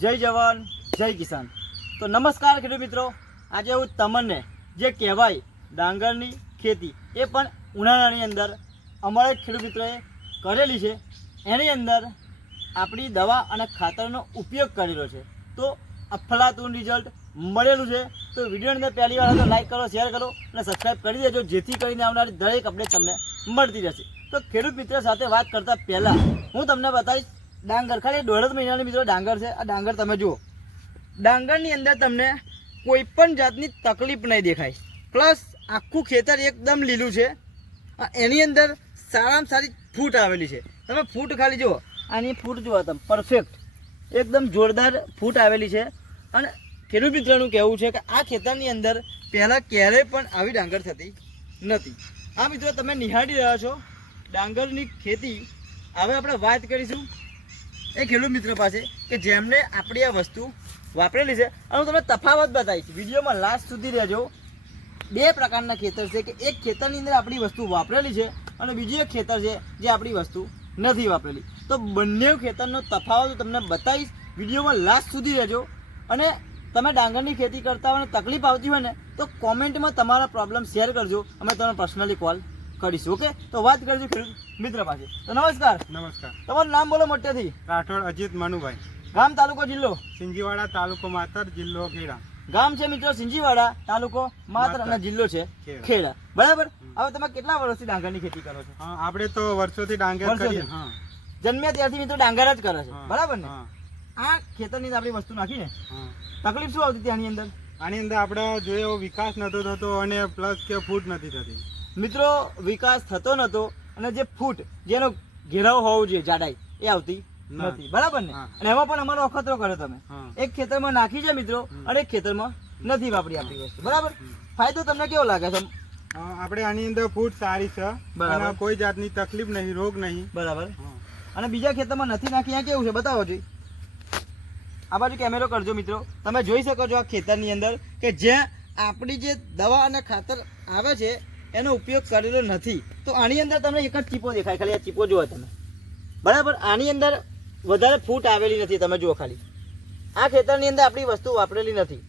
જય જવાન જય કિસાન તો નમસ્કાર ખેડૂત મિત્રો આજે હું તમને જે કહેવાય ડાંગરની ખેતી એ પણ ઉનાળાની અંદર અમારા ખેડૂત મિત્રોએ કરેલી છે એની અંદર આપણી દવા અને ખાતરનો ઉપયોગ કરેલો છે તો અફલાતું રિઝલ્ટ મળેલું છે તો વિડીયોની અંદર પહેલી વાર તો લાઈક કરો શેર કરો અને સબસ્ક્રાઈબ કરી દેજો જેથી કરીને આવનારી દરેક અપડેટ તમને મળતી રહેશે તો ખેડૂત મિત્ર સાથે વાત કરતાં પહેલાં હું તમને બતાવીશ ડાંગર ખાલી દોઢ જ મહિનાની મિત્રો ડાંગર છે આ ડાંગર તમે જુઓ ડાંગરની અંદર તમને કોઈ પણ જાતની તકલીફ નહીં દેખાય પ્લસ આખું ખેતર એકદમ લીલું છે એની અંદર સારામાં સારી ફૂટ આવેલી છે તમે ફૂટ ખાલી જુઓ આની ફૂટ જુઓ તમે પરફેક્ટ એકદમ જોરદાર ફૂટ આવેલી છે અને ખેડૂત મિત્રનું કહેવું છે કે આ ખેતરની અંદર પહેલાં ક્યારેય પણ આવી ડાંગર થતી નથી આ મિત્રો તમે નિહાળી રહ્યા છો ડાંગરની ખેતી હવે આપણે વાત કરીશું એ ખેડૂત મિત્ર પાસે કે જેમને આપણી આ વસ્તુ વાપરેલી છે અને હું તમને તફાવત બતાવીશ વિડીયોમાં લાસ્ટ સુધી રહેજો બે પ્રકારના ખેતર છે કે એક ખેતરની અંદર આપણી વસ્તુ વાપરેલી છે અને બીજું એક ખેતર છે જે આપણી વસ્તુ નથી વાપરેલી તો બંને ખેતરનો તફાવત તમને બતાવીશ વિડીયોમાં લાસ્ટ સુધી રહેજો અને તમે ડાંગરની ખેતી કરતા હોય તકલીફ આવતી હોય ને તો કોમેન્ટમાં તમારા પ્રોબ્લેમ શેર કરજો અમે તમને પર્સનલી કોલ કરીશું ઓકે તો વાત કરજો મિત્ર પાસે તો નમસ્કાર નમસ્કાર તમારું નામ બોલો મોટેથી રાઠોડ અજીત મનુભાઈ ગામ તાલુકો જિલ્લો સિંજીવાડા તાલુકો માતર જિલ્લો ખેડા ગામ છે મિત્રો સિંજીવાડા તાલુકો માત્ર અને જિલ્લો છે ખેડા બરાબર હવે તમે કેટલા વર્ષથી ડાંગરની ખેતી કરો છો આપણે તો વર્ષોથી ડાંગર કરીએ જન્મ્યા ત્યારથી મિત્રો ડાંગર જ કરે છે બરાબર ને આ ખેતરની આપણી વસ્તુ નાખીને તકલીફ શું આવતી ત્યાંની અંદર આની અંદર આપણે જોયો વિકાસ નતો થતો અને પ્લસ કે ફૂટ નથી થતી મિત્રો વિકાસ થતો નતો અને જે ફૂટ જેનો ઘેરાવ હોવો જોઈએ જાડાઈ એ આવતી નથી બરાબર ને અને એમાં પણ અમારો અખતરો કર્યો તમે એક ખેતરમાં નાખી છે મિત્રો અને ખેતરમાં નથી વાપરી આપણી વસ્તુ બરાબર ફાયદો તમને કેવો લાગે છે આપણે આની અંદર ફૂડ સારી છે બરાબર કોઈ જાતની તકલીફ નહીં રોગ નહીં બરાબર અને બીજા ખેતરમાં નથી નાખી આ કેવું છે બતાવો જોઈ આ બાજુ કેમેરો કરજો મિત્રો તમે જોઈ શકો છો આ ખેતરની અંદર કે જ્યાં આપણી જે દવા અને ખાતર આવે છે એનો ઉપયોગ કરેલો નથી તો આની અંદર તમને એક જ ચીપો દેખાય ખાલી આ ચીપો જુઓ તમે બરાબર આની અંદર વધારે ફૂટ આવેલી નથી તમે જુઓ ખાલી આ ખેતરની અંદર આપણી વસ્તુ વાપરેલી નથી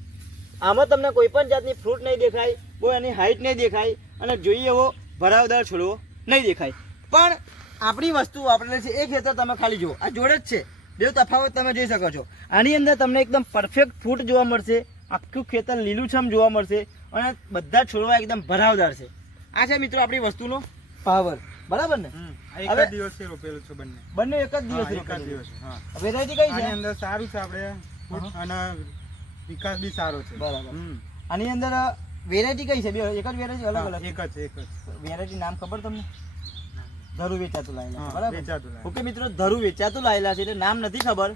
આમાં તમને કોઈ પણ જાતની ફ્રૂટ નહીં દેખાય કોઈ એની હાઇટ નહીં દેખાય અને જોઈએ એવો ભરાવદાર છોડવો નહીં દેખાય પણ આપણી વસ્તુ વાપરેલી છે એ ખેતર તમે ખાલી જુઓ આ જોડે જ છે બે તફાવત તમે જોઈ શકો છો આની અંદર તમને એકદમ પરફેક્ટ ફૂટ જોવા મળશે આખું ખેતર લીલુંછમ જોવા મળશે અને બધા છોડવા એકદમ ભરાવદાર છે આ છે મિત્રો આપણી વસ્તુનો પાવર બરાબર ને હવે દિવસે રોપેલું છે બંને બંને એક જ દિવસ એક જ દિવસ હા વેરાયટી કઈ છે અંદર સારું છે આપણે અને વિકાસ બી સારો છે બરાબર આની અંદર વેરાયટી કઈ છે બે એક જ વેરાયટી અલગ અલગ એક જ એક જ વેરાયટી નામ ખબર તમને ધરુ વેચાતું લાયેલા બરાબર વેચાતું ઓકે મિત્રો ધરુ વેચાતું લાયેલા છે એટલે નામ નથી ખબર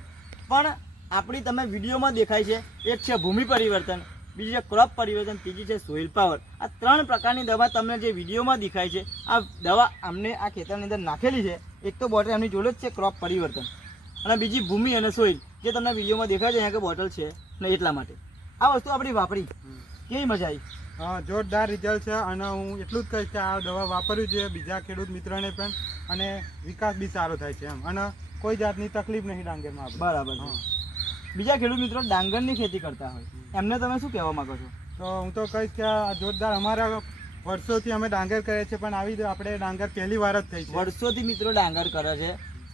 પણ આપણી તમે વિડીયોમાં દેખાય છે એક છે ભૂમિ પરિવર્તન બીજી છે ક્રોપ પરિવર્તન ત્રીજી છે સોઇલ પાવર આ ત્રણ પ્રકારની દવા તમને જે વિડીયોમાં દેખાય છે આ દવા અમને આ ખેતરની અંદર નાખેલી છે એક તો બોટલ એમની જોડે જ છે ક્રોપ પરિવર્તન અને બીજી ભૂમિ અને સોઇલ જે તમને વિડીયોમાં દેખાય છે અહીંયા બોટલ છે ને એટલા માટે આ વસ્તુ આપણી વાપરી કેવી મજા આવી હા જોરદાર રિઝલ્ટ છે અને હું એટલું જ કહીશ કે આ દવા વાપરવી જોઈએ બીજા ખેડૂત મિત્રને પણ અને વિકાસ બી સારો થાય છે એમ અને કોઈ જાતની તકલીફ નહીં ડાંગરમાં બરાબર હા બીજા ખેડૂત મિત્રો ડાંગરની ખેતી કરતા હોય એમને તમે શું કહેવા માંગો છો તો હું તો કહીશ કે જોરદાર અમારા વર્ષોથી અમે ડાંગર કરે છે પણ આવી આપણે ડાંગર પહેલી વાર જ થઈ વર્ષોથી મિત્રો ડાંગર કરે છે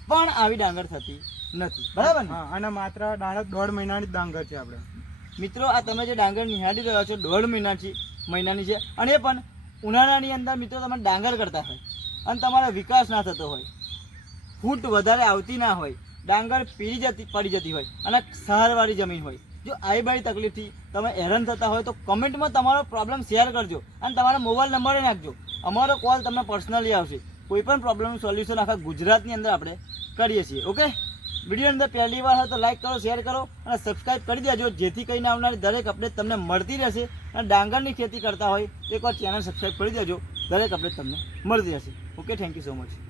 પણ આવી ડાંગર થતી નથી બરાબર ને અને માત્ર દાણા દોઢ મહિનાની ડાંગર છે આપણે મિત્રો આ તમે જે ડાંગર નિહાળી રહ્યા છો દોઢ મહિનાથી મહિનાની છે અને એ પણ ઉનાળાની અંદર મિત્રો તમે ડાંગર કરતા હોય અને તમારો વિકાસ ના થતો હોય ફૂટ વધારે આવતી ના હોય ડાંગર પીરી જતી પડી જતી હોય અને સહારવાળી જમીન હોય જો આવી બધી તકલીફથી તમે હેરાન થતા હોય તો કમેન્ટમાં તમારો પ્રોબ્લેમ શેર કરજો અને તમારા મોબાઈલ નંબરે નાખજો અમારો કોલ તમને પર્સનલી આવશે કોઈપણ પ્રોબ્લેમનું સોલ્યુશન આખા ગુજરાતની અંદર આપણે કરીએ છીએ ઓકે વિડીયો અંદર પહેલી વાર હોય તો લાઇક કરો શેર કરો અને સબસ્ક્રાઈબ કરી દેજો જેથી કરીને આવનારી દરેક અપડેટ તમને મળતી રહેશે અને ડાંગરની ખેતી કરતા હોય એકવાર ચેનલ સબસ્ક્રાઈબ કરી દેજો દરેક અપડેટ તમને મળતી રહેશે okay thank you so much